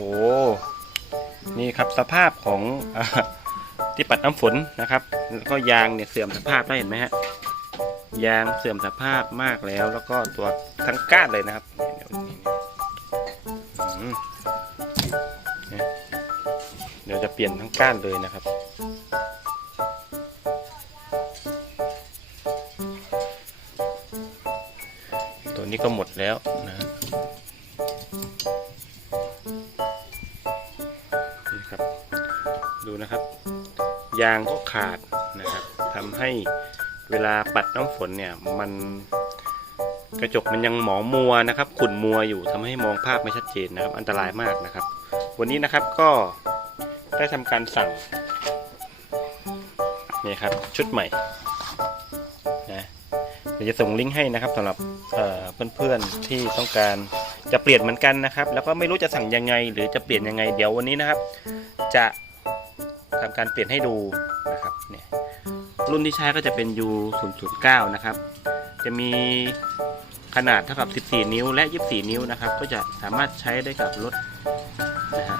ห นี่ครับสภาพของอที่ปัดน้ำฝนนะครับแล้วก็ยางเนี่ยเสื่อมสภาพได้เห็นไหมฮะยางเสื่อมสภาพมากแล้ว แล้วก็ตัวทั้งก้านเลยนะครับเดี๋ยวจะเปลี่ยนทั้งก้านเลยนะครับตัวนี้ก็หมดแล้วนะ นะครับ ยางก็ขาดนะครับทำให้เวลาปัดน้ำฝนเนี่ยมันกระจกมันยังหมองมัวนะครับ ขุ่นมัวอยู่ทำให้มองภาพไม่ชัดเจนนะครับ อันตรายมากนะครับ วันนี้นะครับก็ได้ทำการสั่งนี่ครับชุดใหม่นะเดี๋ยวจะส่งลิงก์ให้นะครับสำหรับเอ่อเพื่อนๆที่ต้องการจะเปลี่ยนเหมือนกันนะครับ แล้วก็ไม่รู้จะสั่งยังไง หรือจะเปลี่ยนยังไง เดี๋ยววันนี้นะครับ จะ ทำการเปลี่ยนให้ดูนะครับเนี่ยรุ่นที่ใช้ก็จะเป็น U 0 0 9 นะครับ จะมีขนาดเท่ากับ 14 นิ้วและ 24 นิ้วนะครับ ก็จะสามารถใช้ได้กับรถนะฮะ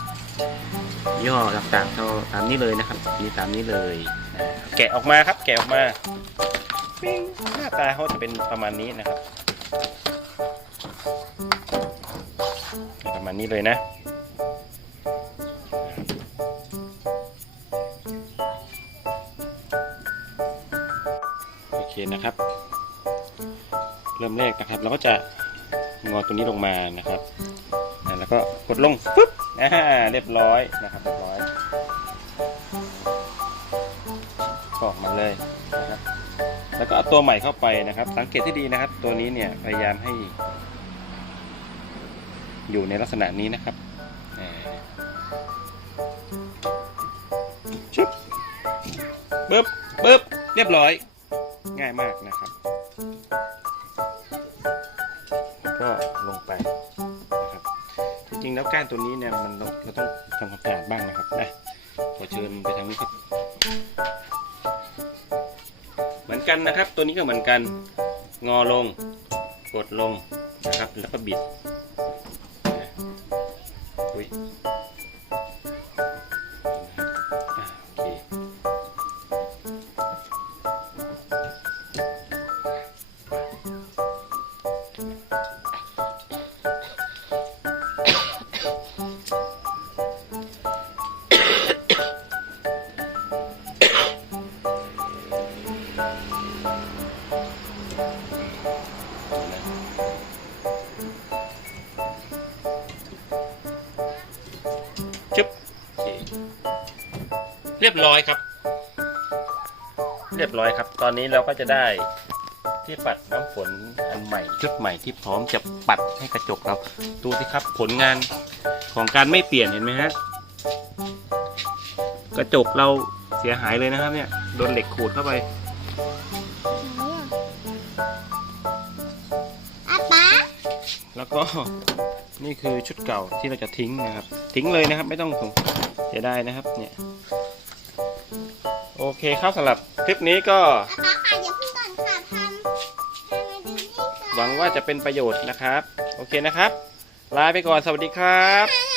ย่อต่างๆเท่าตามนี้เลยนะครับมีตามนี้เลยนะแกะออกมาครับ แกะออกมาปิ้งหน้าตาเขาจะเป็นประมาณนี้นะครับ ประมาณนี้เลยนะ นะครับ เริ่มแรกนะครับ เราก็จะงอตัวนี้ลงมานะครับแล้วก็กดลงปึ๊บอ่าเรียบร้อยนะครับเรียบร้อยก็ออกมาเลยนะครับแล้วก็เอาตัวใหม่เข้าไปนะครับ สังเกตที่ดีนะครับ ตัวนี้เนี่ยพยายามให้ อยู่ในลักษณะนี้นะครับชึบปึ๊บปึ๊บเรียบร้อย ง่ายมากนะครับ ก็ลงไปนะครับ จริงๆแล้วก้านตัวนี้เนี่ยมันเราเราต้องทำความสะอาดบ้างนะครับนะขอเชิญไปทางนี้ครับ เหมือนกันนะครับ ตัวนี้ก็เหมือนกันงอลง กดลงนะครับ แล้วก็บิดอุ้ย เรียบร้อยครับ เรียบร้อยครับ ตอนนี้เราก็จะได้ที่ปัดน้ำฝนอันใหม่ชุดใหม่ที่พร้อมจะปัดให้กระจกเราดูสิครับผลงานของการไม่เปลี่ยนเห็นไหมฮะกระจกเราเสียหายเลยนะครับเนี่ยโดนเหล็กขูดเข้าไปอาป๊าแล้วก็นี่คือชุดเก่าที่เราจะทิ้งนะครับ ทิ้งเลยนะครับ ไม่ต้องเสียดายนะครับ เนี่ย โอเคครับสำหรับคลิปนี้ก็อาป๊าค่ะอย่าเพิ่งก่อนค่ะทำทำอะไรดูนี่ก่อนหวังว่าจะเป็นประโยชน์นะครับ โอเคนะครับ ลาไปก่อนสวัสดีครับค่ะ